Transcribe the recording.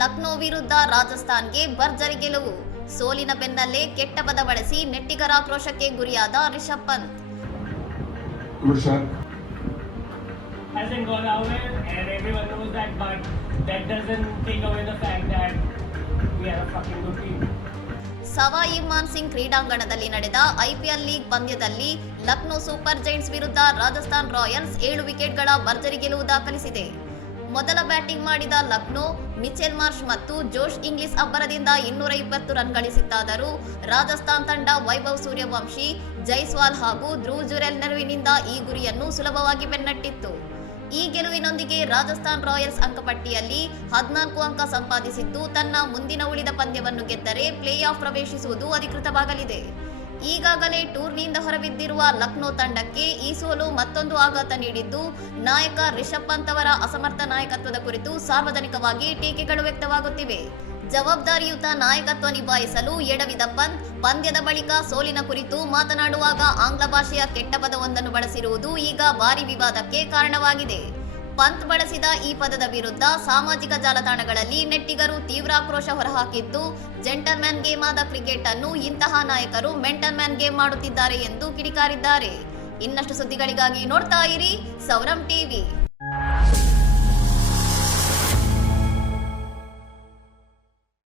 ಲಕ್ನೋ ವಿರುದ್ಧ ರಾಜಸ್ಥಾನ್ಗೆ ಭರ್ಜರಿ ಗೆಲುವು. ಸೋಲಿನ ಬೆನ್ನಲ್ಲೇ ಕೆಟ್ಟ ಪದ ಬಳಸಿ ನೆಟ್ಟಿಗರ ಆಕ್ರೋಶಕ್ಕೆ ಗುರಿಯಾದ Rishabh Pant. Hasn't gone away and everyone knows that, but that doesn't take away the fact that we are a fucking good team. Sawai ಮಾನ್ ಸಿಂಗ್ ಕ್ರೀಡಾಂಗಣದಲ್ಲಿ ನಡೆದ ಐಪಿಎಲ್ ಲೀಗ್ ಪಂದ್ಯದಲ್ಲಿ ಲಕ್ನೋ ಸೂಪರ್ ಜೈಂಟ್ಸ್ ವಿರುದ್ಧ ರಾಜಸ್ಥಾನ್ ರಾಯಲ್ಸ್ 7 ವಿಕೆಟ್ಗಳ ಭರ್ಜರಿ ಗೆಲುವು ದಾಖಲಿಸಿದೆ. ಮೊದಲ ಬ್ಯಾಟಿಂಗ್ ಮಾಡಿದ ಲಕ್ನೋ ಮಿಚೆಲ್ ಮಾರ್ಷ್ ಮತ್ತು ಜೋಶ್ ಇಂಗ್ಲಿಸ್ ಅಬ್ಬರದಿಂದ 220 ರನ್ ಗಳಿಸಿತ್ತಾದರೂ ರಾಜಸ್ಥಾನ್ ತಂಡ ವೈಭವ್ ಸೂರ್ಯವಂಶಿ, ಜೈಸ್ವಾಲ್ ಹಾಗೂ ಧ್ರುವ್ ಜುರೆಲ್ ನೆರವಿನಿಂದ ಈ ಗುರಿಯನ್ನು ಸುಲಭವಾಗಿ ಬೆನ್ನಟ್ಟಿತ್ತು. ಈ ಗೆಲುವಿನೊಂದಿಗೆ ರಾಜಸ್ಥಾನ್ ರಾಯಲ್ಸ್ ಅಂಕಪಟ್ಟಿಯಲ್ಲಿ 14 ಅಂಕ ಸಂಪಾದಿಸಿದ್ದು ತನ್ನ ಮುಂದಿನ ಉಳಿದ ಪಂದ್ಯವನ್ನು ಗೆದ್ದರೆ ಪ್ಲೇ ಆಫ್ ಪ್ರವೇಶಿಸುವುದು ಅಧಿಕೃತವಾಗಲಿದೆ. ಈಗಾಗಲೇ ಟೂರ್ನಿಯಿಂದ ಹೊರಬಿದ್ದಿರುವ ಲಕ್ನೋ ತಂಡಕ್ಕೆ ಈ ಸೋಲು ಮತ್ತೊಂದು ಆಘಾತ ನೀಡಿದ್ದು, ನಾಯಕ ರಿಷಬ್ ಪಂತ್ ಅವರ ಅಸಮರ್ಥ ನಾಯಕತ್ವದ ಕುರಿತು ಸಾರ್ವಜನಿಕವಾಗಿ ಟೀಕೆಗಳು ವ್ಯಕ್ತವಾಗುತ್ತಿವೆ. ಜವಾಬ್ದಾರಿಯುತ ನಾಯಕತ್ವ ನಿಭಾಯಿಸಲು ಎಡವಿದ ಪಂತ್ ಪಂದ್ಯದ ಬಳಿಕ ಸೋಲಿನ ಕುರಿತು ಮಾತನಾಡುವಾಗ ಆಂಗ್ಲ ಭಾಷೆಯ ಕೆಟ್ಟ ಪದವೊಂದನ್ನು ಬಳಸಿರುವುದು ಈಗ ಭಾರಿ ವಿವಾದಕ್ಕೆ ಕಾರಣವಾಗಿದೆ. ಪಂತ್ ಬಳಸಿದ ಈ ಪದದ ವಿರುದ್ಧ ಸಾಮಾಜಿಕ ಜಾಲತಾಣಗಳಲ್ಲಿ ನೆಟ್ಟಿಗರು ತೀವ್ರ ಆಕ್ರೋಶ ಹೊರಹಾಕಿದ್ದು, ಜೆಂಟಲ್ಮ್ಯಾನ್ ಗೇಮ್ ಆದ ಕ್ರಿಕೆಟ್ ಅನ್ನು ಇಂತಹ ನಾಯಕರು ಮೆಂಟಲ್ ಮ್ಯಾನ್ ಗೇಮ್ ಮಾಡುತ್ತಿದ್ದಾರೆ ಎಂದು ಕಿಡಿಕಾರಿದ್ದಾರೆ. ಇನ್ನಷ್ಟು ಸುದ್ದಿಗಳಿಗಾಗಿ ನೋಡ್ತಾ ಇರಿ ಸೌರಂ ಟಿವಿ.